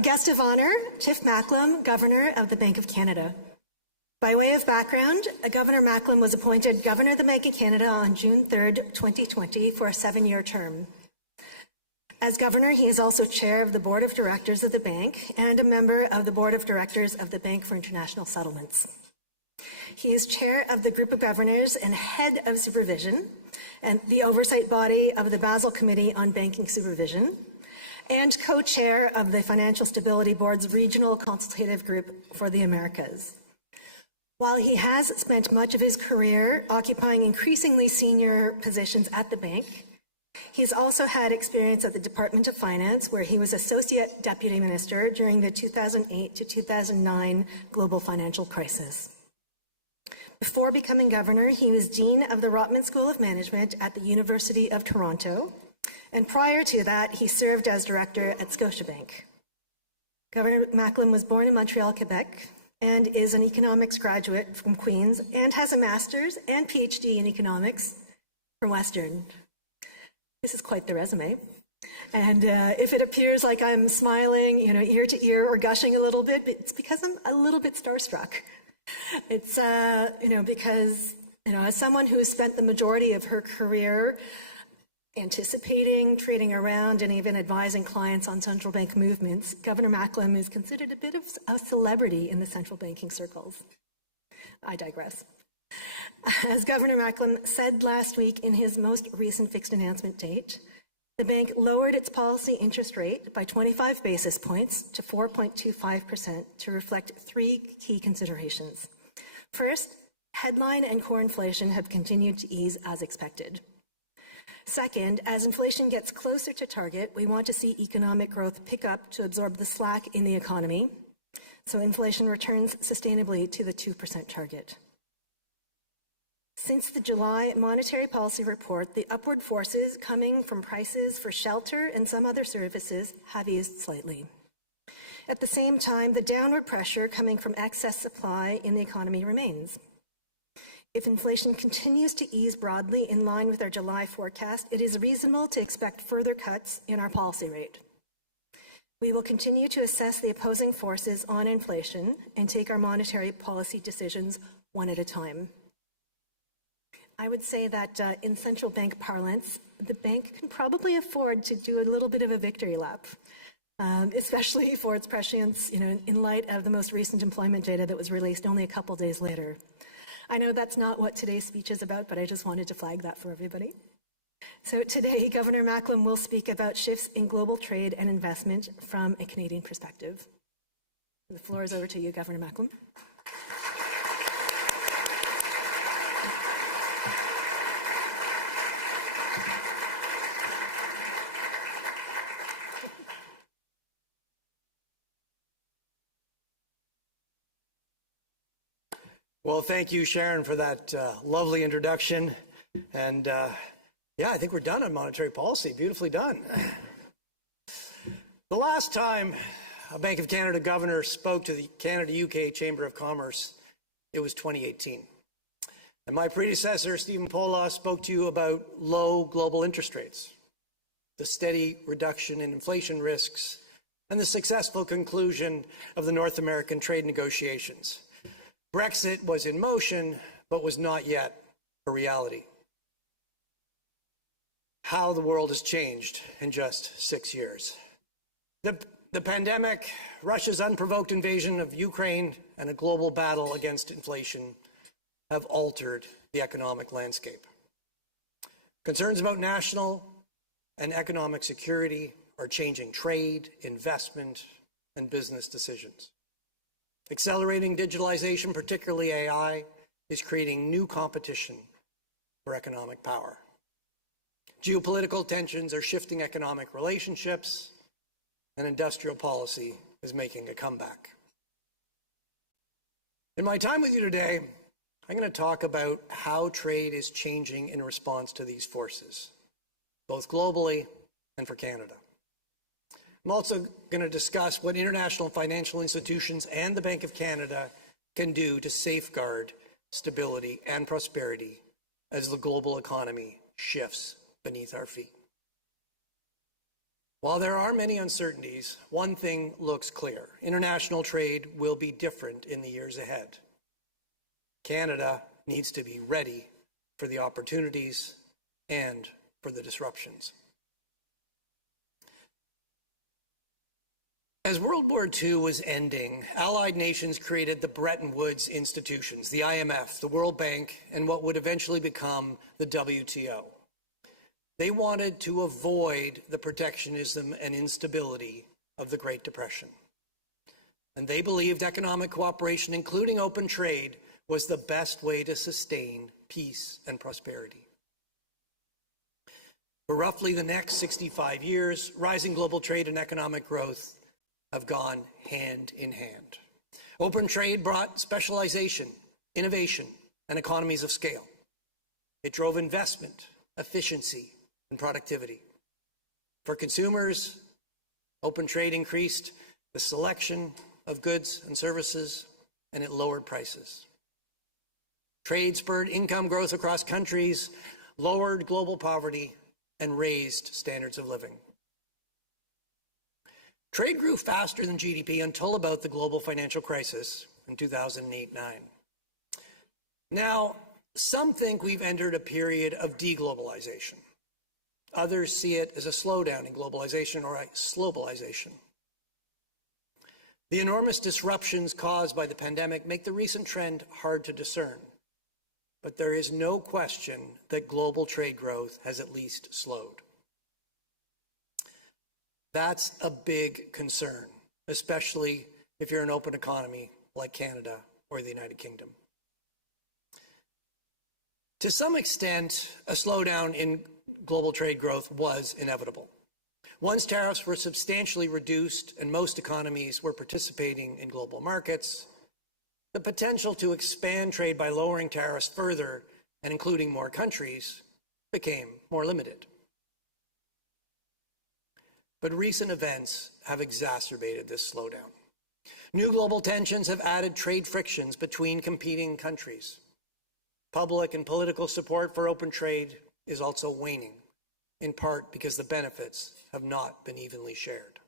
Our guest of honor, Tiff Macklem, Governor of the Bank of Canada. By way of background, Governor Macklem was appointed Governor of the Bank of Canada on June 3rd, 2020 for a 7-year term. As Governor, he is also Chair of the Board of Directors of the Bank and a member of the Board of Directors of the Bank for International Settlements. He is Chair of the Group of Governors and Head of Supervision and the oversight body of the Basel Committee on Banking Supervision, and co-chair of the Financial Stability Board's Regional Consultative Group for the Americas. While he has spent much of his career occupying increasingly senior positions at the bank, he's also had experience at the Department of Finance, where he was Associate Deputy Minister during the 2008 to 2009 global financial crisis. Before becoming governor, he was Dean of the Rotman School of Management at the University of Toronto, and prior to that, he served as director at Scotiabank. Governor Macklem was born in Montreal, Quebec, and is an economics graduate from Queen's and has a master's and PhD in economics from Western. This is quite the resume. And if it appears like I'm smiling, ear to ear or gushing a little bit, it's because I'm a little bit starstruck. It's, because, as someone who has spent the majority of her career anticipating, trading around, and even advising clients on central bank movements, Governor Macklem is considered a bit of a celebrity in the central banking circles. I digress. As Governor Macklem said last week in his most recent fixed announcement date, the bank lowered its policy interest rate by 25 basis points to 4.25% to reflect 3 key considerations. First, headline and core inflation have continued to ease as expected. Second, as inflation gets closer to target, we want to see economic growth pick up to absorb the slack in the economy, so inflation returns sustainably to the 2% target. Since the July monetary policy report, the upward forces coming from prices for shelter and some other services have eased slightly. At the same time, the downward pressure coming from excess supply in the economy remains. If inflation continues to ease broadly in line with our July forecast, it is reasonable to expect further cuts in our policy rate. We will continue to assess the opposing forces on inflation and take our monetary policy decisions one at a time. I would say that in central bank parlance, the bank can probably afford to do a little bit of a victory lap, especially for its prescience, in light of the most recent employment data that was released only a couple days later. I know that's not what today's speech is about, but I just wanted to flag that for everybody. So today, Governor Macklem will speak about shifts in global trade and investment from a Canadian perspective. The floor is over to you, Governor Macklem. Well, thank you, Sharon, for that lovely introduction. And I think we're done on monetary policy. Beautifully done. The last time a Bank of Canada governor spoke to the Canada-UK Chamber of Commerce, it was 2018. And my predecessor, Stephen Pola, spoke to you about low global interest rates, the steady reduction in inflation risks, and the successful conclusion of the North American trade negotiations. Brexit was in motion, but was not yet a reality. How the world has changed in just 6 years. The pandemic, Russia's unprovoked invasion of Ukraine, and a global battle against inflation have altered the economic landscape. Concerns about national and economic security are changing trade, investment, and business decisions. Accelerating digitalization, particularly AI, is creating new competition for economic power. Geopolitical tensions are shifting economic relationships, and industrial policy is making a comeback. In my time with you today, I'm going to talk about how trade is changing in response to these forces, both globally and for Canada. I'm also going to discuss what international financial institutions and the Bank of Canada can do to safeguard stability and prosperity as the global economy shifts beneath our feet. While there are many uncertainties, one thing looks clear. International trade will be different in the years ahead. Canada needs to be ready for the opportunities and for the disruptions. As World War II was ending, Allied nations created the Bretton Woods institutions, the IMF, the World Bank, and what would eventually become the WTO. They wanted to avoid the protectionism and instability of the Great Depression. And they believed economic cooperation, including open trade, was the best way to sustain peace and prosperity. For roughly the next 65 years, rising global trade and economic growth have gone hand in hand. Open trade brought specialization, innovation, and economies of scale. It drove investment, efficiency, and productivity. For consumers, open trade increased the selection of goods and services, and it lowered prices. Trade spurred income growth across countries, lowered global poverty, and raised standards of living. Trade grew faster than GDP until about the global financial crisis in 2008-9. Now, some think we've entered a period of deglobalization. Others see it as a slowdown in globalization or a slowbalization. The enormous disruptions caused by the pandemic make the recent trend hard to discern. But there is no question that global trade growth has at least slowed. That's a big concern, especially if you're an open economy like Canada or the United Kingdom. To some extent, a slowdown in global trade growth was inevitable. Once tariffs were substantially reduced and most economies were participating in global markets, the potential to expand trade by lowering tariffs further and including more countries became more limited. But recent events have exacerbated this slowdown. New global tensions have added trade frictions between competing countries. Public and political support for open trade is also waning, in part because the benefits have not been evenly shared.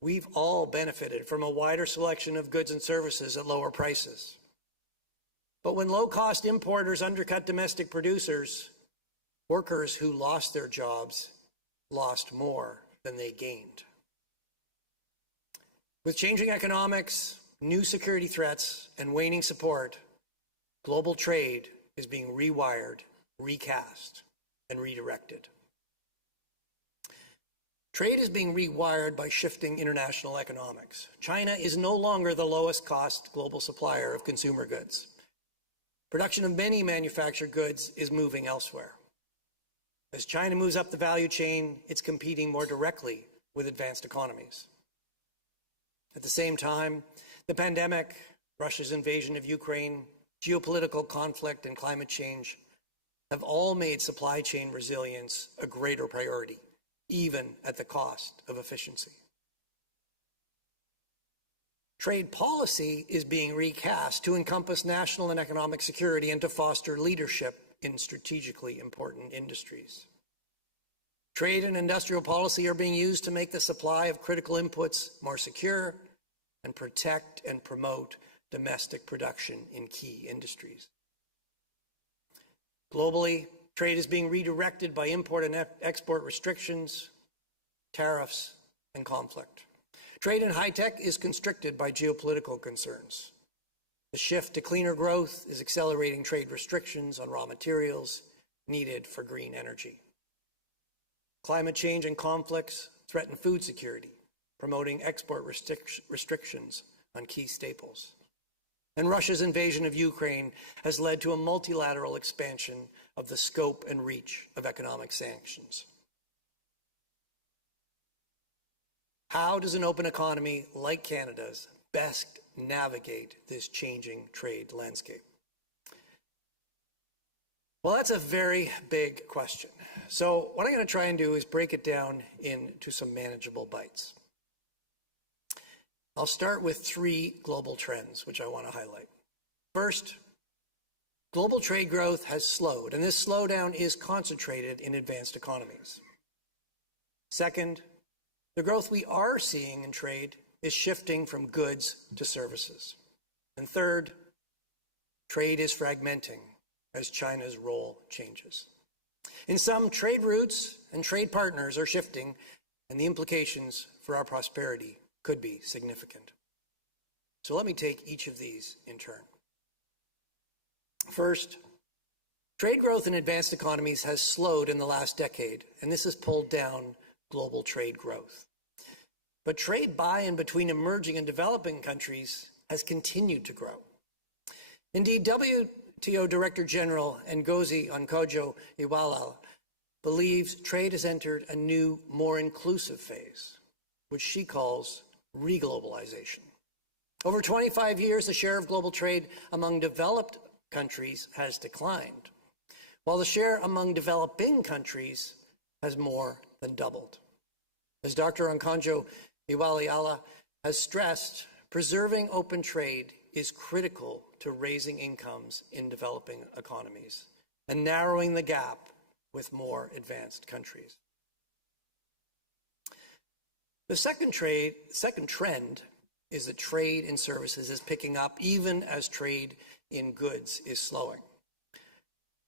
We've all benefited from a wider selection of goods and services at lower prices. But when low-cost importers undercut domestic producers, workers who lost their jobs lost more than they gained. With changing economics, new security threats, and waning support, global trade is being rewired, recast, and redirected. Trade is being rewired by shifting international economics. China is no longer the lowest cost global supplier of consumer goods. Production of many manufactured goods is moving elsewhere. As China moves up the value chain, it's competing more directly with advanced economies. At the same time, the pandemic, Russia's invasion of Ukraine, geopolitical conflict, and climate change have all made supply chain resilience a greater priority, even at the cost of efficiency. Trade policy is being recast to encompass national and economic security and to foster leadership in strategically important industries. Trade and industrial policy are being used to make the supply of critical inputs more secure and protect and promote domestic production in key industries. Globally, trade is being redirected by import and export restrictions, tariffs, and conflict. Trade in high-tech is constricted by geopolitical concerns. The shift to cleaner growth is accelerating trade restrictions on raw materials needed for green energy. Climate change and conflicts threaten food security, promoting export restrictions on key staples. And Russia's invasion of Ukraine has led to a multilateral expansion of the scope and reach of economic sanctions. How does an open economy like Canada's best navigate this changing trade landscape? Well, that's a very big question. So what I'm going to try and do is break it down into some manageable bites. I'll start with 3 global trends, which I want to highlight. First, global trade growth has slowed, and this slowdown is concentrated in advanced economies. Second, the growth we are seeing in trade is shifting from goods to services. And third, trade is fragmenting as China's role changes. In sum, trade routes and trade partners are shifting, and the implications for our prosperity could be significant. So let me take each of these in turn. First, trade growth in advanced economies has slowed in the last decade, and this has pulled down global trade growth. But trade by and between emerging and developing countries has continued to grow. Indeed, WTO Director General Ngozi Okonjo-Iweala believes trade has entered a new, more inclusive phase, which she calls reglobalization. Over 25 years, the share of global trade among developed countries has declined, while the share among developing countries has more than doubled. As Dr. Okonjo-Iweala has stressed, preserving open trade is critical to raising incomes in developing economies and narrowing the gap with more advanced countries. The second trend is that trade in services is picking up even as trade in goods is slowing.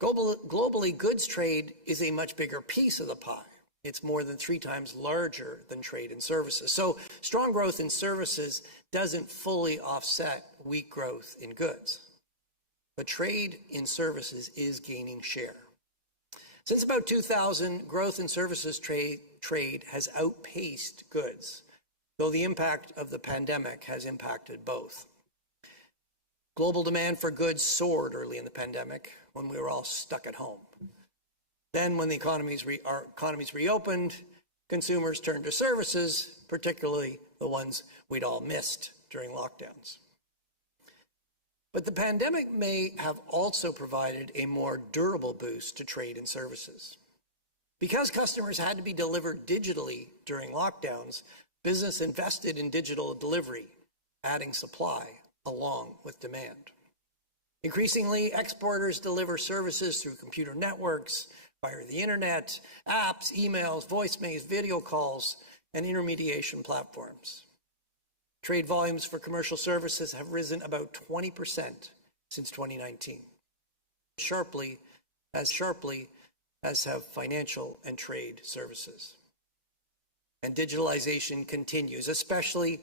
Globally, goods trade is a much bigger piece of the pie. It's more than 3 times larger than trade in services. So strong growth in services doesn't fully offset weak growth in goods. But trade in services is gaining share. Since about 2000, growth in services trade has outpaced goods, though the impact of the pandemic has impacted both. Global demand for goods soared early in the pandemic when we were all stuck at home. Then when our economies reopened, consumers turned to services, particularly the ones we'd all missed during lockdowns. But the pandemic may have also provided a more durable boost to trade and services. Because customers had to be delivered digitally during lockdowns, business invested in digital delivery, adding supply along with demand. Increasingly, exporters deliver services through computer networks, via the internet, apps, emails, voicemails, video calls, and intermediation platforms. Trade volumes for commercial services have risen about 20% since 2019, sharply as have financial and trade services. And digitalization continues, especially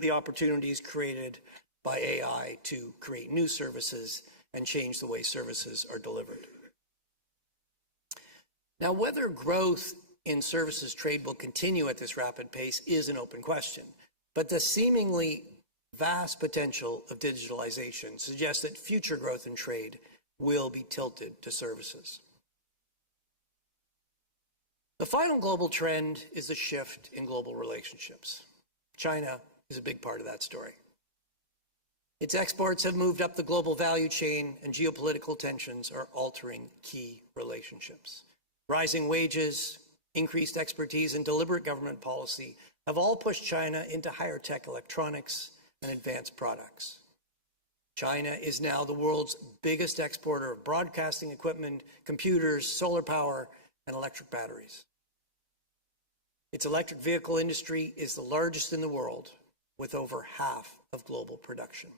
the opportunities created by AI to create new services and change the way services are delivered. Now, whether growth in services trade will continue at this rapid pace is an open question, but the seemingly vast potential of digitalization suggests that future growth in trade will be tilted to services. The final global trend is the shift in global relationships. China is a big part of that story. Its exports have moved up the global value chain, and geopolitical tensions are altering key relationships. Rising wages, increased expertise, and deliberate government policy have all pushed China into higher tech electronics and advanced products. China is now the world's biggest exporter of broadcasting equipment, computers, solar power, and electric batteries. Its electric vehicle industry is the largest in the world, with over half of global production.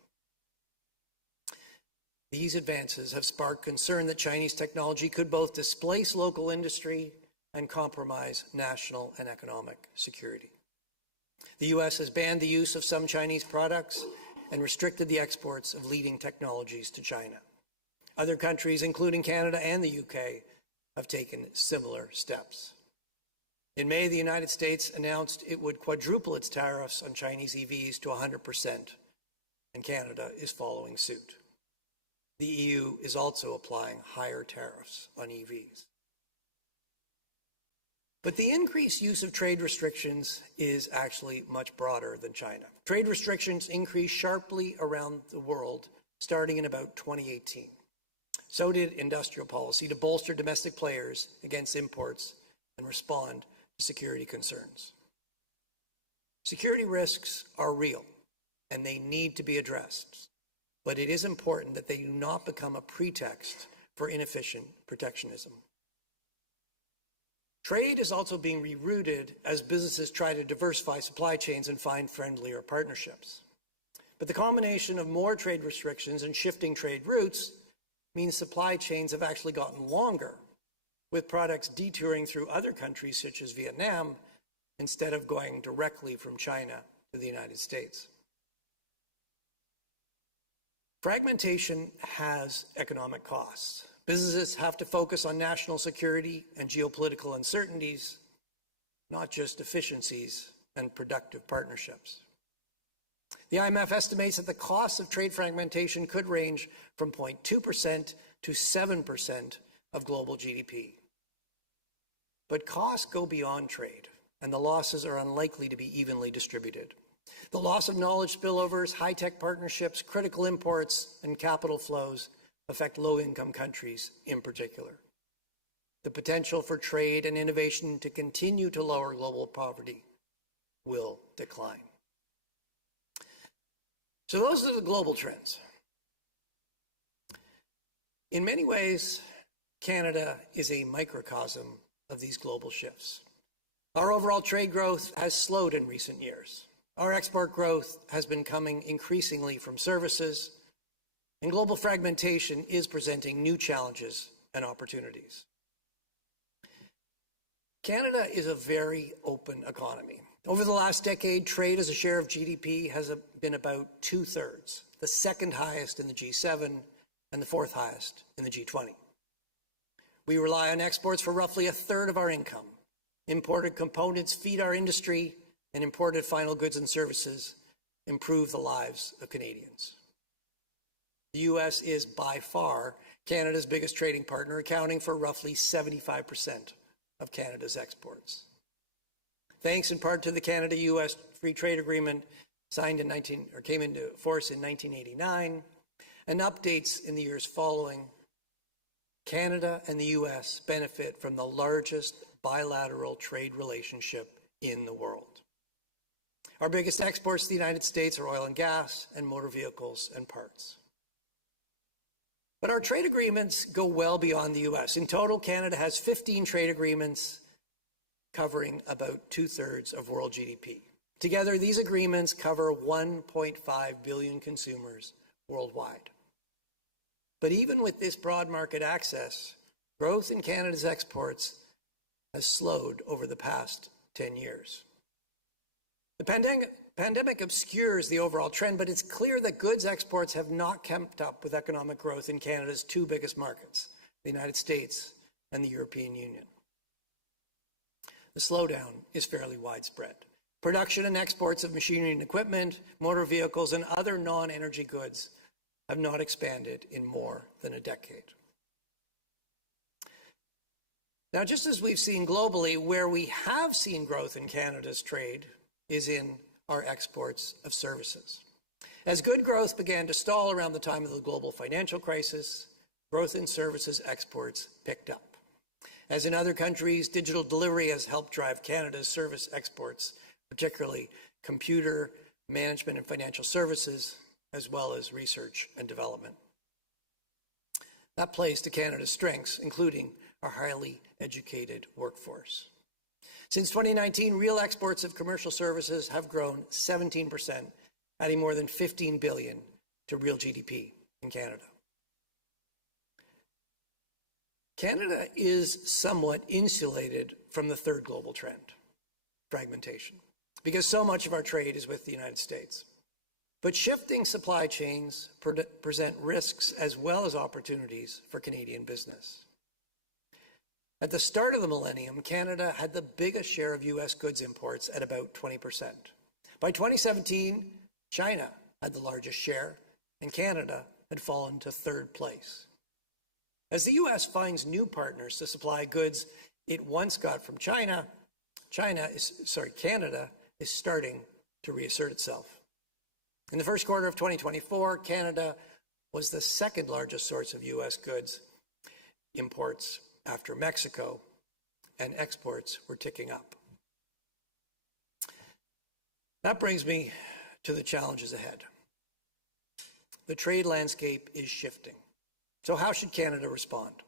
These advances have sparked concern that Chinese technology could both displace local industry and compromise national and economic security. The U.S. has banned the use of some Chinese products and restricted the exports of leading technologies to China. Other countries, including Canada and the UK, have taken similar steps. In May, the United States announced it would quadruple its tariffs on Chinese EVs to 100%, and Canada is following suit. The EU is also applying higher tariffs on EVs. But the increased use of trade restrictions is actually much broader than China. Trade restrictions increased sharply around the world starting in about 2018. So did industrial policy to bolster domestic players against imports and respond to security concerns. Security risks are real, and they need to be addressed. But it is important that they do not become a pretext for inefficient protectionism. Trade is also being rerouted as businesses try to diversify supply chains and find friendlier partnerships. But the combination of more trade restrictions and shifting trade routes means supply chains have actually gotten longer, with products detouring through other countries such as Vietnam instead of going directly from China to the United States. Fragmentation has economic costs. Businesses have to focus on national security and geopolitical uncertainties, not just efficiencies and productive partnerships. The IMF estimates that the costs of trade fragmentation could range from 0.2% to 7% of global GDP. But costs go beyond trade, and the losses are unlikely to be evenly distributed. The loss of knowledge spillovers, high-tech partnerships, critical imports, and capital flows affect low-income countries in particular. The potential for trade and innovation to continue to lower global poverty will decline. So those are the global trends. In many ways, Canada is a microcosm of these global shifts. Our overall trade growth has slowed in recent years. Our export growth has been coming increasingly from services, and global fragmentation is presenting new challenges and opportunities. Canada is a very open economy. Over the last decade, trade as a share of GDP has been about 2/3, the second highest in the G7 and the fourth highest in the G20. We rely on exports for roughly 1/3 of our income. Imported components feed our industry, and imported final goods and services improve the lives of Canadians. The U.S. is by far Canada's biggest trading partner, accounting for roughly 75% of Canada's exports. Thanks in part to the Canada-U.S. Free Trade Agreement came into force in 1989, and updates in the years following, Canada and the U.S. benefit from the largest bilateral trade relationship in the world. Our biggest exports to the United States are oil and gas and motor vehicles and parts. But our trade agreements go well beyond the U.S. In total, Canada has 15 trade agreements covering about 2/3 of world GDP. Together, these agreements cover 1.5 billion consumers worldwide. But even with this broad market access, growth in Canada's exports has slowed over the past 10 years. The pandemic obscures the overall trend, but it's clear that goods exports have not kept up with economic growth in Canada's two biggest markets, the United States and the European Union. The slowdown is fairly widespread. Production and exports of machinery and equipment, motor vehicles, and other non-energy goods have not expanded in more than a decade. Now, just as we've seen globally, where we have seen growth in Canada's trade is in our exports of services. As good growth began to stall around the time of the global financial crisis, growth in services exports picked up. As in other countries, digital delivery has helped drive Canada's service exports, particularly computer, management and financial services, as well as research and development. That plays to Canada's strengths, including our highly educated workforce. Since 2019, real exports of commercial services have grown 17%, adding more than $15 billion to real GDP in Canada. Canada is somewhat insulated from the third global trend, fragmentation, because so much of our trade is with the United States. But shifting supply chains present risks as well as opportunities for Canadian business. At the start of the millennium, Canada had the biggest share of U.S. goods imports at about 20%. By 2017, China had the largest share, and Canada had fallen to third place. As the U.S. finds new partners to supply goods it once got from Canada is starting to reassert itself. In the first quarter of 2024, Canada was the second largest source of U.S. goods imports after Mexico, and exports were ticking up. That brings me to the challenges ahead. The trade landscape is shifting. So how should Canada respond?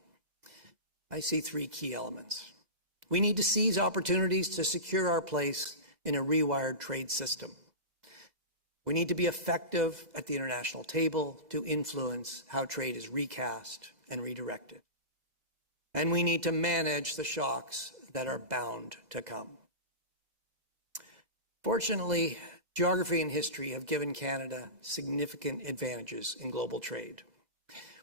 I see three key elements. We need to seize opportunities to secure our place in a rewired trade system. We need to be effective at the international table to influence how trade is recast and redirected. And we need to manage the shocks that are bound to come. Fortunately, geography and history have given Canada significant advantages in global trade.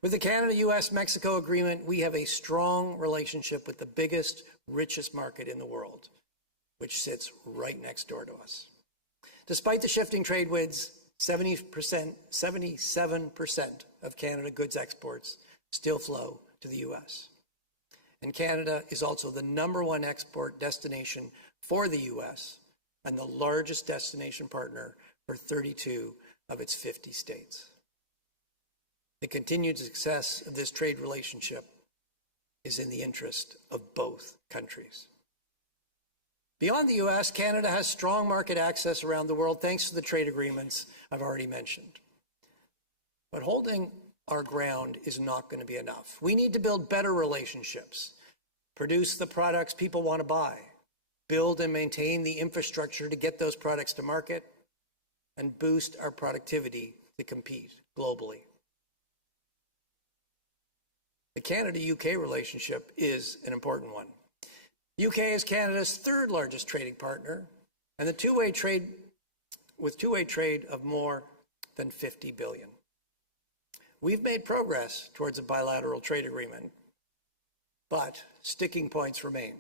With the Canada-US-Mexico agreement, we have a strong relationship with the biggest, richest market in the world, which sits right next door to us. Despite the shifting trade winds, 77% of Canada goods exports still flow to the US. And Canada is also the #1 export destination for the US and the largest destination partner for 32 of its 50 states. The continued success of this trade relationship is in the interest of both countries. Beyond the US, Canada has strong market access around the world thanks to the trade agreements I've already mentioned. But holding our ground is not going to be enough. We need to build better relationships, produce the products people want to buy, build and maintain the infrastructure to get those products to market, and boost our productivity to compete globally. The Canada-UK relationship is an important one. The UK is Canada's 3rd largest trading partner, and with two-way trade of more than $50 billion. We've made progress towards a bilateral trade agreement, but sticking points remain.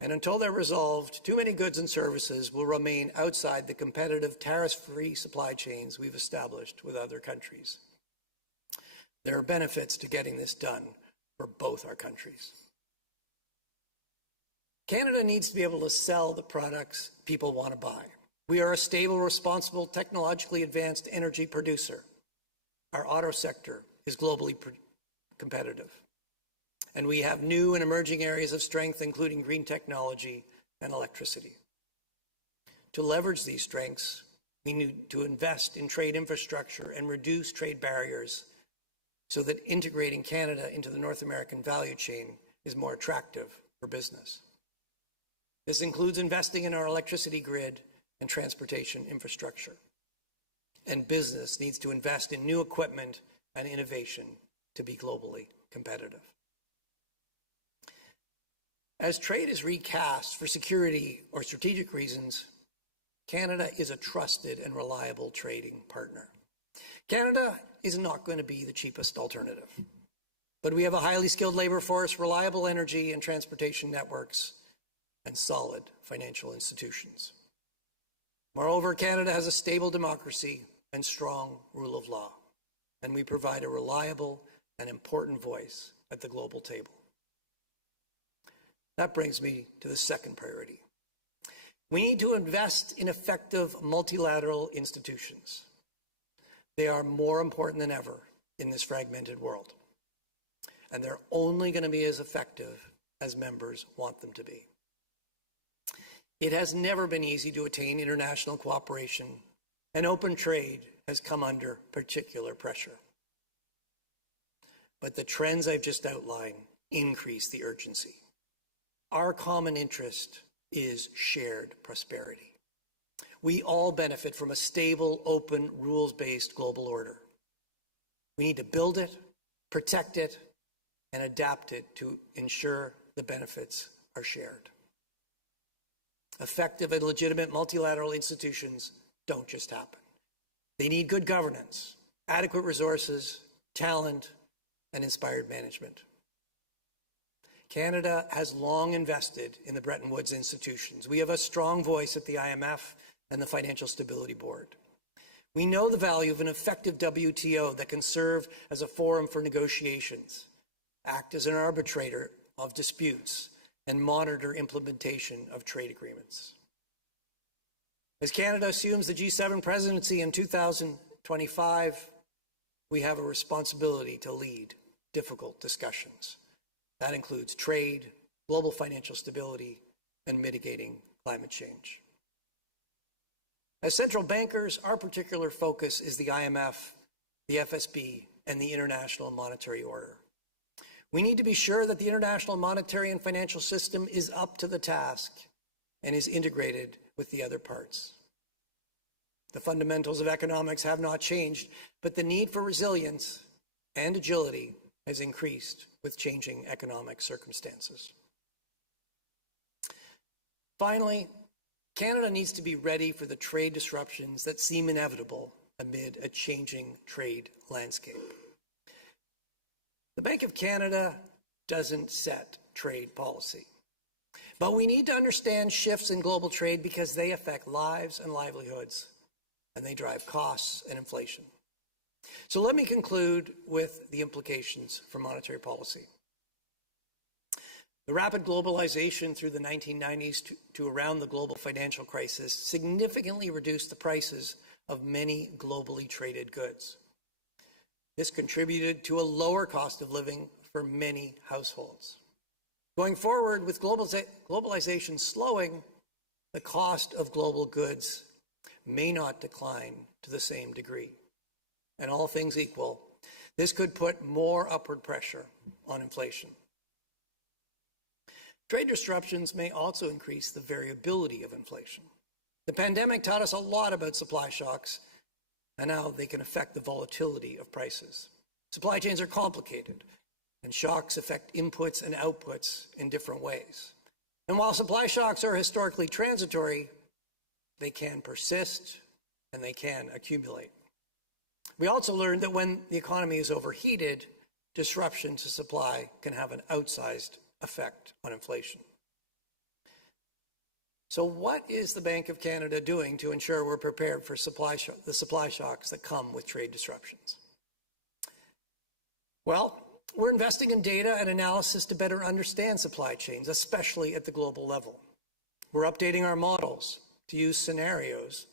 And until they're resolved, too many goods and services will remain outside the competitive tariff-free supply chains we've established with other countries. There are benefits to getting this done for both our countries. Canada needs to be able to sell the products people want to buy. We are a stable, responsible, technologically advanced energy producer. Our auto sector is globally competitive. And we have new and emerging areas of strength, including green technology and electricity. To leverage these strengths, we need to invest in trade infrastructure and reduce trade barriers so that integrating Canada into the North American value chain is more attractive for business. This includes investing in our electricity grid and transportation infrastructure. And business needs to invest in new equipment and innovation to be globally competitive. As trade is recast for security or strategic reasons, Canada is a trusted and reliable trading partner. Canada is not going to be the cheapest alternative, but we have a highly skilled labor force, reliable energy and transportation networks, and solid financial institutions. Moreover, Canada has a stable democracy and strong rule of law, and we provide a reliable and important voice at the global table. That brings me to the second priority. We need to invest in effective multilateral institutions. They are more important than ever in this fragmented world, and they're only going to be as effective as members want them to be. It has never been easy to attain international cooperation, and open trade has come under particular pressure. But the trends I've just outlined increase the urgency. Our common interest is shared prosperity. We all benefit from a stable, open, rules-based global order. We need to build it, protect it, and adapt it to ensure the benefits are shared. Effective and legitimate multilateral institutions don't just happen. They need good governance, adequate resources, talent, and inspired management. Canada has long invested in the Bretton Woods institutions. We have a strong voice at the IMF and the Financial Stability Board. We know the value of an effective WTO that can serve as a forum for negotiations, act as an arbitrator of disputes, and monitor implementation of trade agreements. As Canada assumes the G7 presidency in 2025, we have a responsibility to lead difficult discussions. That includes trade, global financial stability, and mitigating climate change. As central bankers, our particular focus is the IMF, the FSB, and the International Monetary Order. We need to be sure that the international monetary and financial system is up to the task and is integrated with the other parts. The fundamentals of economics have not changed, but the need for resilience and agility has increased with changing economic circumstances. Finally, Canada needs to be ready for the trade disruptions that seem inevitable amid a changing trade landscape. The Bank of Canada doesn't set trade policy, but we need to understand shifts in global trade because they affect lives and livelihoods, and they drive costs and inflation. So let me conclude with the implications for monetary policy. The rapid globalization through the 1990s to around the global financial crisis significantly reduced the prices of many globally traded goods. This contributed to a lower cost of living for many households. Going forward, with globalization slowing, the cost of global goods may not decline to the same degree. And all things equal, this could put more upward pressure on inflation. Trade disruptions may also increase the variability of inflation. The pandemic taught us a lot about supply shocks and how they can affect the volatility of prices. Supply chains are complicated, and shocks affect inputs and outputs in different ways. And while supply shocks are historically transitory, they can persist and they can accumulate. We also learned that when the economy is overheated, disruption to supply can have an outsized effect on inflation. So what is the Bank of Canada doing to ensure we're prepared for the supply shocks that come with trade disruptions? Well, we're investing in data and analysis to better understand supply chains, especially at the global level. We're updating our models to use scenarios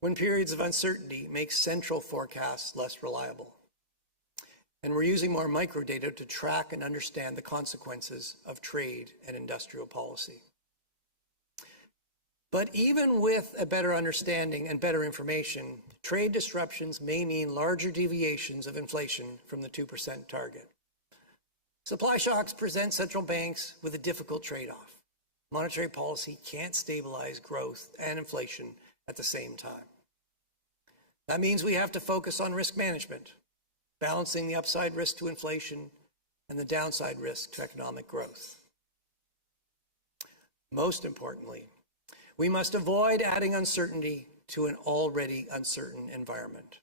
when periods of uncertainty make central forecasts less reliable. And we're using more microdata to track and understand the consequences of trade and industrial policy. But even with a better understanding and better information, trade disruptions may mean larger deviations of inflation from the 2% target. Supply shocks present central banks with a difficult trade-off. Monetary policy can't stabilize growth and inflation at the same time. That means we have to focus on risk management, balancing the upside risk to inflation and the downside risk to economic growth. Most importantly, we must avoid adding uncertainty to an already uncertain environment.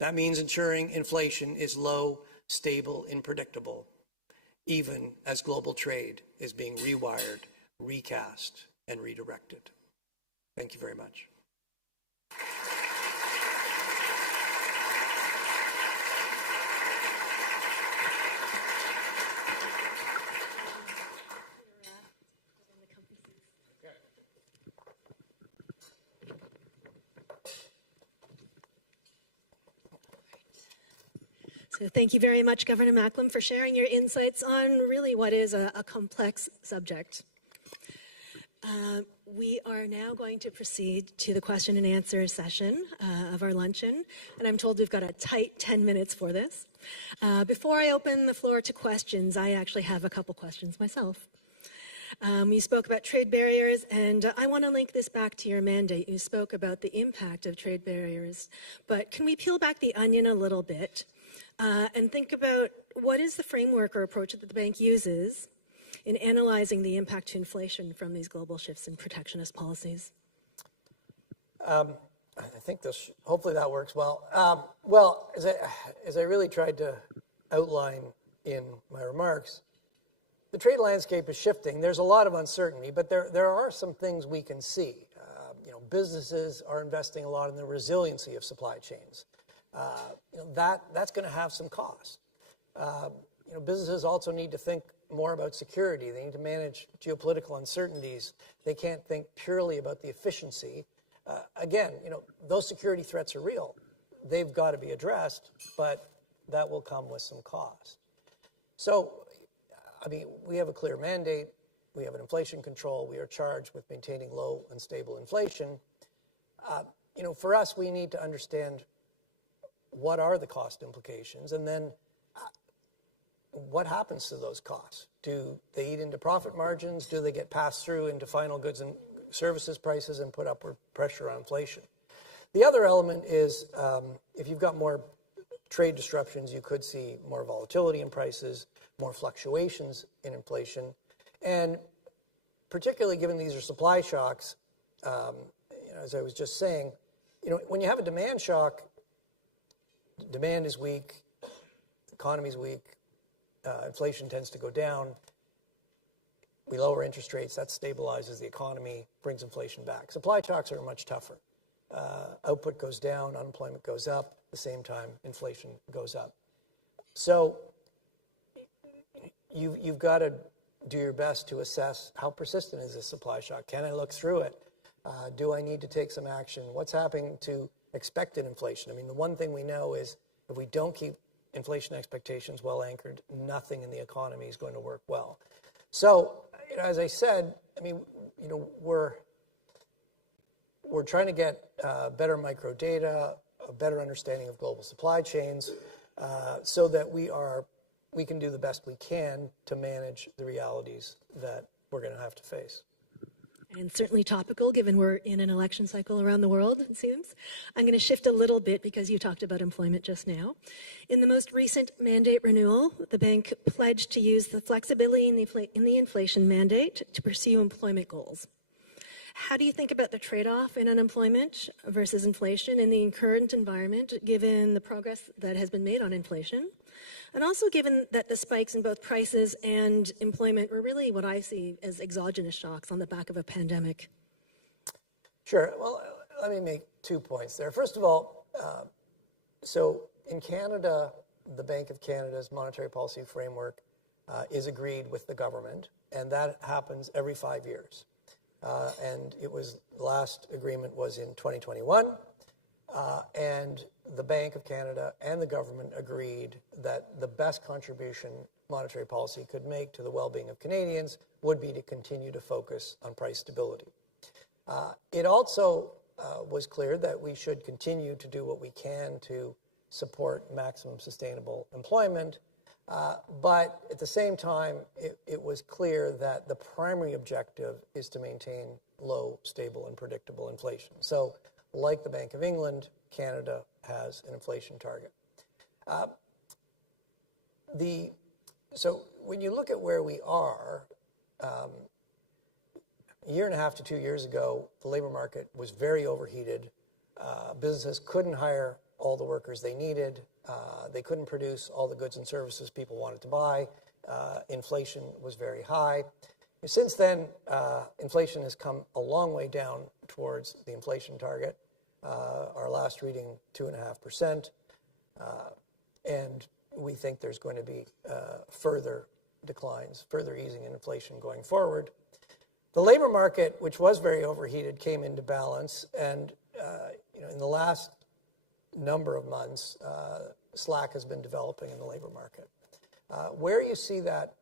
That means ensuring inflation is low, stable, and predictable, even as global trade is being rewired, recast, and redirected. Thank you very much. So thank you very much, Governor Macklem, for sharing your insights on really what is a complex subject. We are now going to proceed to the question and answer session of our luncheon, and I'm told we've got a tight 10 minutes for this. Before I open the floor to questions, I actually have a couple questions myself. You spoke about trade barriers, and I want to link this back to your mandate. You spoke about the impact of trade barriers, but can we peel back the onion a little bit and think about what is the framework or approach that the bank uses in analyzing the impact to inflation from these global shifts in protectionist policies? I think this, hopefully that works well. As I really tried to outline in my remarks, the trade landscape is shifting. There's a lot of uncertainty, but there are some things we can see. Businesses are investing a lot in the resiliency of supply chains. That's going to have some cost. Businesses also need to think more about security. They need to manage geopolitical uncertainties. They can't think purely about the efficiency. Again, those security threats are real. They've got to be addressed, but that will come with some cost. So, we have a clear mandate. We have an inflation control. We are charged with maintaining low and stable inflation. For us, we need to understand what are the cost implications, and then what happens to those costs? Do they eat into profit margins? Do they get passed through into final goods and services prices and put upward pressure on inflation? The other element is if you've got more trade disruptions, you could see more volatility in prices, more fluctuations in inflation. And particularly given these are supply shocks, as I was just saying, when you have a demand shock, demand is weak, the economy is weak, inflation tends to go down. We lower interest rates, that stabilizes the economy, brings inflation back. Supply shocks are much tougher. Output goes down, unemployment goes up, at the same time inflation goes up. So you've got to do your best to assess how persistent is this supply shock. Can I look through it? Do I need to take some action? What's happening to expected inflation? I mean, the one thing we know is if we don't keep inflation expectations well anchored, nothing in the economy is going to work well. So, as I said, I mean, we're trying to get better micro data, a better understanding of global supply chains, so that we can do the best we can to manage the realities that we're going to have to face. And certainly topical, given we're in an election cycle around the world, it seems. I'm going to shift a little bit because you talked about employment just now. In the most recent mandate renewal, the bank pledged to use the flexibility in the inflation mandate to pursue employment goals. How do you think about the trade-off in unemployment versus inflation in the current environment, given the progress that has been made on inflation? And also given that the spikes in both prices and employment were really what I see as exogenous shocks on the back of a pandemic. Sure. Well, let me make 2 points there. First of all, so in Canada, the Bank of Canada's monetary policy framework is agreed with the government, and that happens every 5 years. And the last agreement was in 2021, and the Bank of Canada and the government agreed that the best contribution monetary policy could make to the well-being of Canadians would be to continue to focus on price stability. It also was clear that we should continue to do what we can to support maximum sustainable employment, but at the same time, it was clear that the primary objective is to maintain low, stable, and predictable inflation. So, like the Bank of England, Canada has an inflation target. So when you look at where we are, a year and a half to 2 years ago, the labor market was very overheated. Businesses couldn't hire all the workers they needed. They couldn't produce all the goods and services people wanted to buy. Inflation was very high. Since then, inflation has come a long way down towards the inflation target. Our last reading, 2.5%. And we think there's going to be further declines, further easing in inflation going forward. The labor market, which was very overheated, came into balance. And in the last number of months, slack has been developing in the labor market. Where you see that,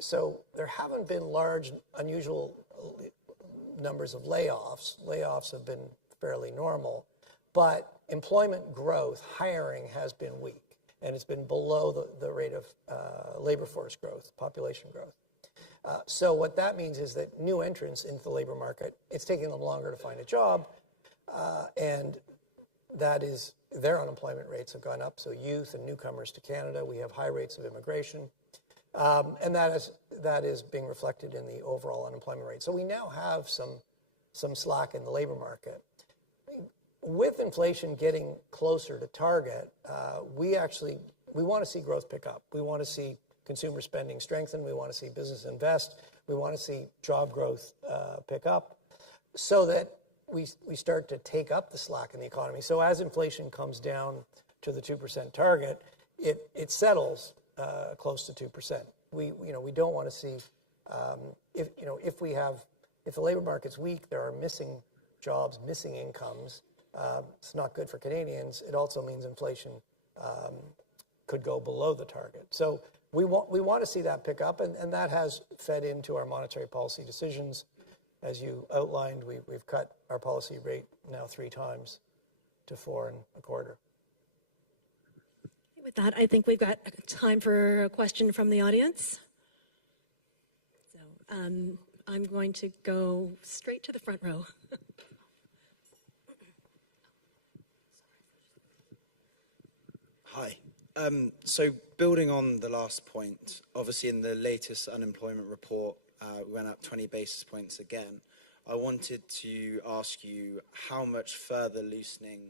so there haven't been large, unusual numbers of layoffs. Layoffs have been fairly normal, but employment growth, hiring has been weak, and it's been below the rate of labor force growth, population growth. So what that means is that new entrants into the labor market, it's taking them longer to find a job, and that is, their unemployment rates have gone up. So youth and newcomers to Canada, we have high rates of immigration, and that is being reflected in the overall unemployment rate. So we now have some slack in the labor market. With inflation getting closer to target, we want to see growth pick up. We want to see consumer spending strengthen. We want to see business invest. We want to see job growth pick up so that we start to take up the slack in the economy. So as inflation comes down to the 2% target, it settles close to 2%. We don't want to see if the labor market's weak, there are missing jobs, missing incomes. It's not good for Canadians. It also means inflation could go below the target. So we want to see that pick up, and that has fed into our monetary policy decisions. As you outlined, we've cut our policy rate now 3 times to 4.25. With that, I think we've got time for a question from the audience. So I'm going to go straight to the front row. Hi. So building on the last point, obviously in the latest unemployment report, we went up 20 basis points again. I wanted to ask you, how much further loosening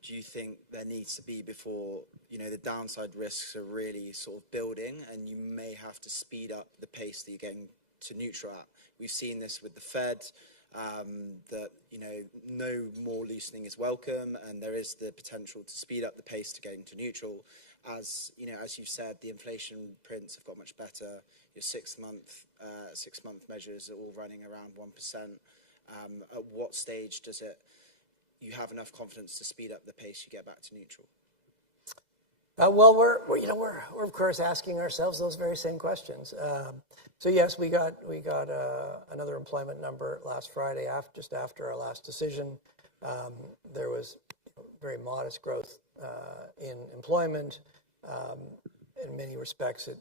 do you think there needs to be before, the downside risks are really sort of building and you may have to speed up the pace that you're getting to neutral at? We've seen this with the Fed, that, no more loosening is welcome, and there is the potential to speed up the pace to getting to neutral. As you've said, the inflation prints have got much better. Your six-month measures are all running around 1%. At what stage does you have enough confidence to speed up the pace you get back to neutral? Well, we're of course asking ourselves those very same questions. So yes, we got another employment number last Friday, just after our last decision. There was very modest growth in employment. In many respects, it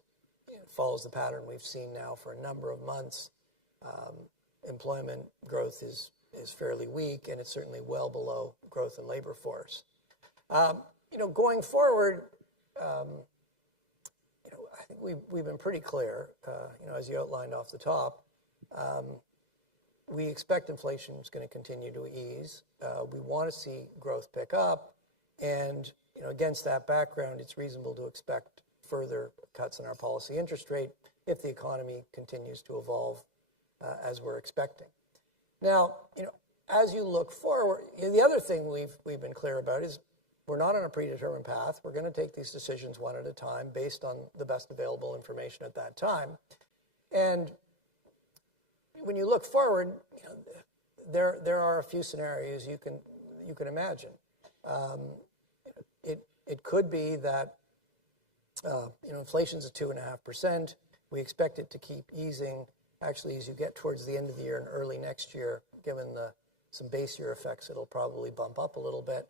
follows the pattern we've seen now for a number of months. Employment growth is fairly weak, and it's certainly well below growth in labor force. Going forward, I think we've been pretty clear, as you outlined off the top. We expect inflation is going to continue to ease. We want to see growth pick up, and against that background, it's reasonable to expect further cuts in our policy interest rate if the economy continues to evolve as we're expecting. Now, as you look forward, the other thing we've been clear about is we're not on a predetermined path. We're going to take these decisions one at a time based on the best available information at that time. And when you look forward, there are a few scenarios you can imagine. It could be that inflation's at 2.5%. We expect it to keep easing. Actually, as you get towards the end of the year and early next year, given some base year effects, it'll probably bump up a little bit.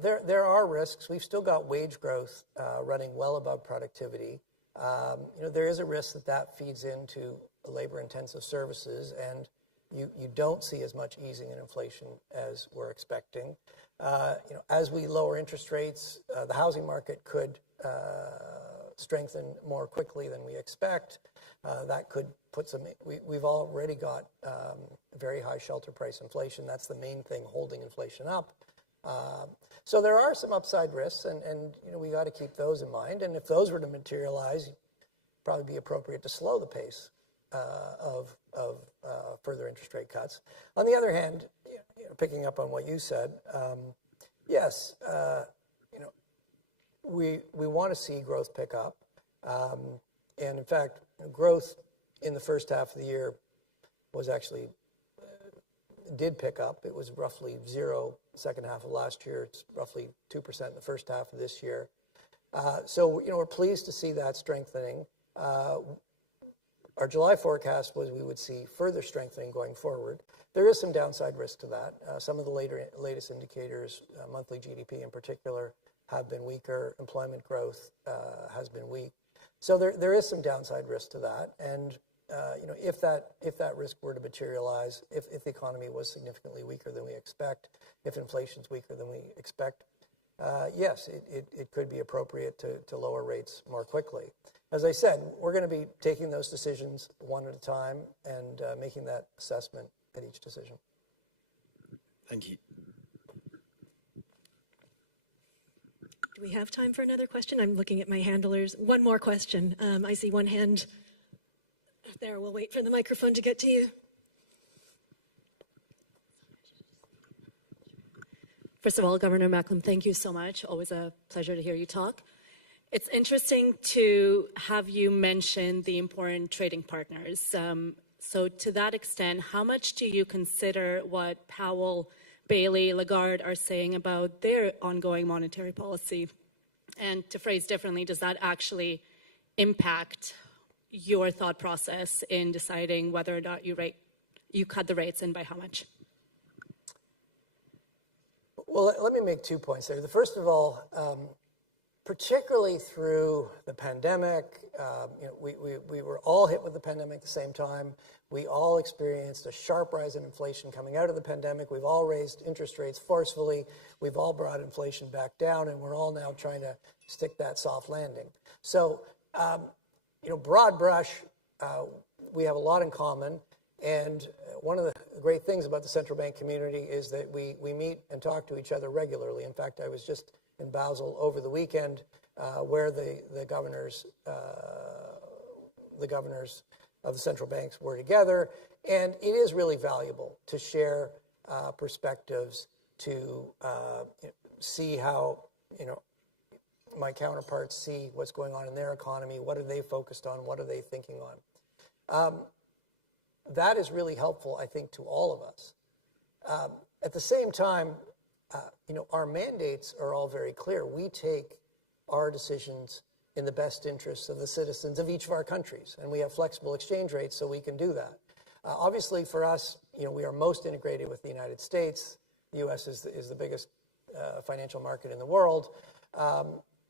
There are risks. We've still got wage growth running well above productivity. There is a risk that feeds into labor-intensive services, and you don't see as much easing in inflation as we're expecting. As we lower interest rates, the housing market could strengthen more quickly than we expect. That could put we've already got very high shelter price inflation. That's the main thing holding inflation up. So there are some upside risks, and we got to keep those in mind. And if those were to materialize, it'd probably be appropriate to slow the pace of further interest rate cuts. On the other hand, picking up on what you said, yes, we want to see growth pick up, and in fact, growth in the first half of the year was actually did pick up. It was roughly 0 second half of last year. It's roughly 2% in the first half of this year. So we're pleased to see that strengthening. Our July forecast was we would see further strengthening going forward. There is some downside risk to that. Some of the latest indicators, monthly GDP in particular, have been weaker. Employment growth has been weak. So there is some downside risk to that. And if that risk were to materialize, if the economy was significantly weaker than we expect, if inflation's weaker than we expect, yes, it could be appropriate to lower rates more quickly. As I said, we're going to be taking those decisions one at a time and making that assessment at each decision. Thank you. Do we have time for another question? I'm looking at my handlers. One more question. I see one hand there. We'll wait for the microphone to get to you. First of all, Governor Macklem, thank you so much. Always a pleasure to hear you talk. It's interesting to have you mention the important trading partners. So to that extent, how much do you consider what Powell, Bailey, Lagarde are saying about their ongoing monetary policy? And to phrase differently, does that actually impact your thought process in deciding whether or not you cut the rates and by how much? Well, let me make 2 points there. The first of all, particularly through the pandemic. We were all hit with the pandemic at the same time. We all experienced a sharp rise in inflation coming out of the pandemic. We've all raised interest rates forcefully. We've all brought inflation back down, and we're all now trying to stick that soft landing. So, broad brush, we have a lot in common. And one of the great things about the central bank community is that we meet and talk to each other regularly. In fact, I was just in Basel over the weekend, where the governors of the central banks were together, and it is really valuable to share perspectives, to see how my counterparts see what's going on in their economy, what are they focused on, what are they thinking on. That is really helpful, I think, to all of us. At the same time, our mandates are all very clear. We take our decisions in the best interests of the citizens of each of our countries, and we have flexible exchange rates so we can do that. Obviously, for us, we are most integrated with the United States. The U.S. is the biggest financial market in the world,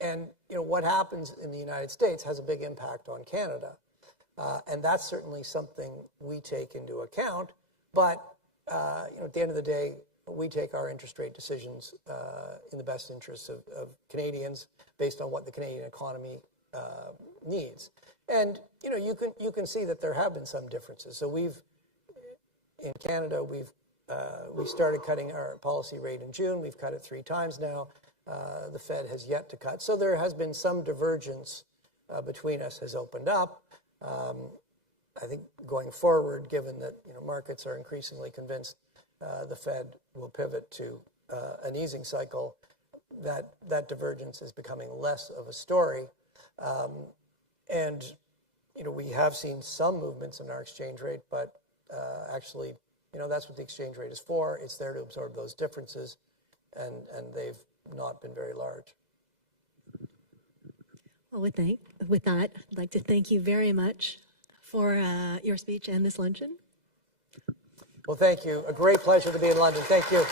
and what happens in the United States has a big impact on Canada, and that's certainly something we take into account. But at the end of the day, we take our interest rate decisions in the best interests of Canadians based on what the Canadian economy needs. And you can see that there have been some differences. So in Canada we started cutting our policy rate in June. We've cut it 3 times now. The Fed has yet to cut. So there has been some divergence between us has opened up. I think going forward, given that markets are increasingly convinced the Fed will pivot to an easing cycle, that divergence is becoming less of a story. And we have seen some movements in our exchange rate, but actually, that's what the exchange rate is for. It's there to absorb those differences, and they've not been very large. Well, with that, I'd like to thank you very much for your speech and this luncheon. Well, thank you. A great pleasure to be in London. Thank you.